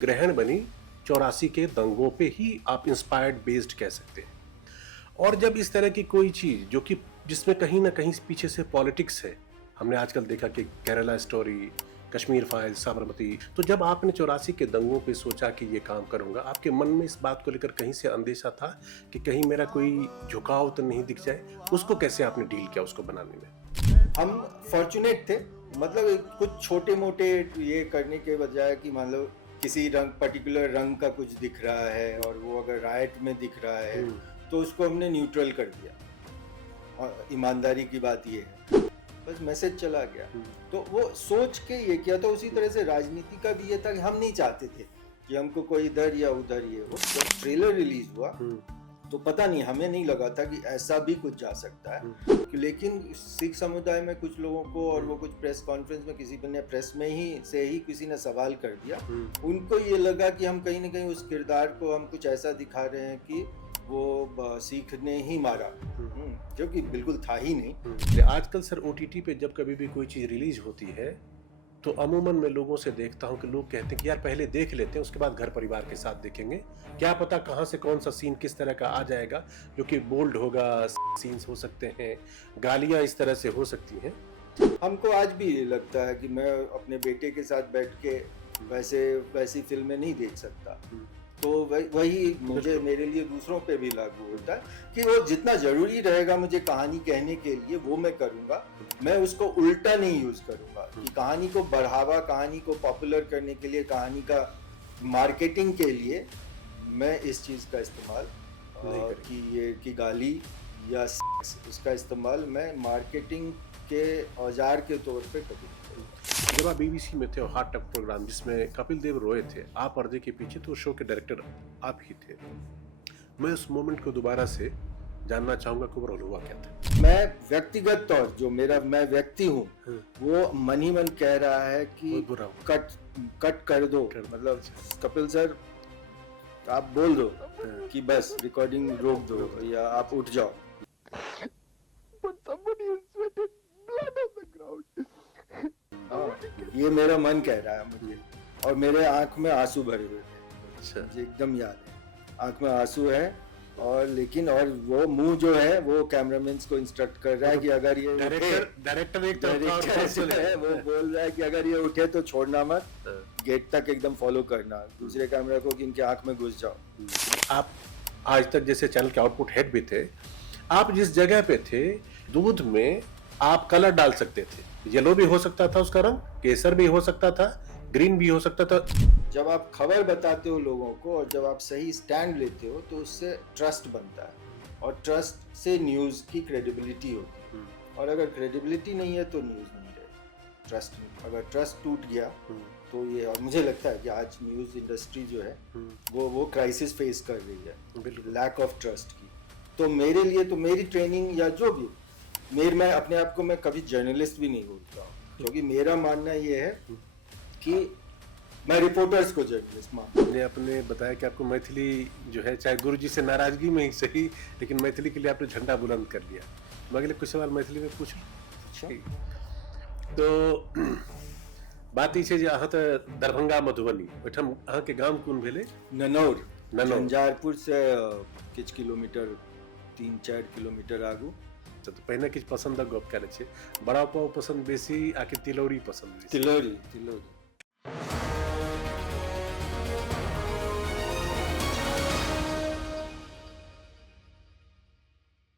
ग्रहण बनी 84 के दंगों पे ही आप इंस्पायर्ड बेस्ड कह सकते हैं। और जब इस तरह की कोई चीज जो कि जिसमें कहीं ना कहीं पीछे से पॉलिटिक्स है, हमने आजकल देखा कि केरला स्टोरी, कश्मीर फाइल्स, साबरमती, तो जब आपने 84 के दंगों पे सोचा कि ये काम करूंगा, आपके मन में इस बात को लेकर कहीं से अंदेशा था कि कहीं मेरा कोई झुकाव तो नहीं दिख जाए? उसको कैसे आपने डील किया उसको बनाने में? हम फॉर्चुनेट थे, मतलब कुछ छोटे मोटे ये करने के बजाय कि मान लो किसी रंग पर्टिकुलर रंग का कुछ दिख रहा है और वो अगर राइट में दिख रहा है तो उसको हमने न्यूट्रल कर दिया। और ईमानदारी की बात ये है, बस मैसेज चला गया। तो वो सोच के ये किया था। उसी तरह से राजनीति का भी ये था कि हम नहीं चाहते थे कि हमको कोई इधर या उधर ये हो। जब ट्रेलर रिलीज हुआ तो पता नहीं, हमें नहीं लगा था कि ऐसा भी कुछ जा सकता है। लेकिन सिख समुदाय में कुछ लोगों को, और वो कुछ प्रेस कॉन्फ्रेंस में किसी ने प्रेस में ही किसी ने सवाल कर दिया, उनको ये लगा कि हम कहीं ना कहीं उस किरदार को हम कुछ ऐसा दिखा रहे हैं कि वो सिख ने ही मारा, जो कि बिल्कुल था ही नहीं। आजकल सर OTT पे जब कभी भी कोई चीज रिलीज होती है तो अमूमन मैं लोगों से देखता हूं कि लोग कहते हैं कि यार पहले देख लेते हैं, उसके बाद घर परिवार के साथ देखेंगे, क्या पता कहां से कौन सा सीन किस तरह का आ जाएगा, जो कि बोल्ड होगा, सीन्स हो सकते हैं, गालियां इस तरह से हो सकती हैं। हमको आज भी ये लगता है कि मैं अपने बेटे के साथ बैठ के वैसी फिल्में नहीं देख सकता। तो वही मुझे, मेरे लिए दूसरों पे भी लागू होता है कि वो जितना जरूरी रहेगा मुझे कहानी कहने के लिए वो मैं करूँगा। मैं उसको उल्टा नहीं यूज करूँगा कि कहानी को बढ़ावा, कहानी को पॉपुलर करने के लिए, कहानी का मार्केटिंग के लिए मैं इस चीज़ का इस्तेमाल कि गाली या उसका इस्तेमाल मैं मार्केटिंग के औजार के तौर पे कभी नहीं करूँगा। जब आप BBC में थे और हार्ट टॉक प्रोग्राम जिसमें कपिल देव रोए थे, आप पर्दे के पीछे, तो शो के डायरेक्टर आप ही थे। मैं उस मोमेंट को दोबारा से जानना चाहूंगा कि ओवरऑल हुआ क्या था। मैं व्यक्तिगत तौर, जो मैं व्यक्ति हूँ, वो मन ही मन कह रहा है कि कट कर दो, मतलब कपिल सर आप बोल दो कि बस रिकॉर्डिंग रोक दो या आप उठ जाओ। ये मेरा मन कह रहा है मुझे, और मेरे आंख में आंसू भरे हुए थे। मुझे एकदम याद है, आंख में आंसू है। और लेकिन और वो मुंह जो है वो कैमरामैन को इंस्ट्रक्ट कर रहा है कि अगर ये डायरेक्टर है, वो बोल रहा है कि अगर ये उठे तो छोड़ना मत, गेट तक एकदम फॉलो करना, दूसरे कैमरा को कि इनके आंख में घुस जाओ। आप आज तक जैसे चैनल के आउटपुट हेड भी थे, आप जिस जगह पे थे दूध में आप कलर डाल सकते थे, येलो भी हो सकता था उसका रंग, केसर भी हो सकता था, ग्रीन भी हो सकता था। जब आप खबर बताते हो लोगों को और जब आप सही स्टैंड लेते हो तो उससे ट्रस्ट बनता है, और ट्रस्ट से न्यूज़ की क्रेडिबिलिटी होती है। और अगर क्रेडिबिलिटी नहीं है तो न्यूज़ नहीं रहेगी। ट्रस्ट, अगर ट्रस्ट टूट गया तो ये, और मुझे लगता है कि आज न्यूज़ इंडस्ट्री जो है वो क्राइसिस फेस कर रही है, लैक ऑफ ट्रस्ट की। तो मेरे लिए तो मेरी ट्रेनिंग या जो भी, मैं अपने आप को मैं कभी जर्नलिस्ट भी नहीं बोलता हूँ, क्योंकि मेरा मानना ये है कि मैं रिपोर्टर्स को जर्नलिस्ट मानता हूँ। आपने बताया कि आपको मैथिली जो है, चाहे गुरुजी से नाराजगी में ही सही, लेकिन मैथिली के लिए आपने झंडा बुलंद कर लिया। मैं अगले कुछ सवाल मैथिली में पूछ लूं? तो बात ई छै जे अहाँ तऽ दरभंगा, मधुबनी, ओहिठाम अहाँ के गाम कोन भेलै? ननौर, झंझारपुर से किछ किलोमीटर, 3-4 किलोमीटर आगू। तो पहिने किछु पसंदक गप करै छै, बड़ा पाव पसंद बेसी आकि तिलौरी पसंद बेसी? तिलौरी।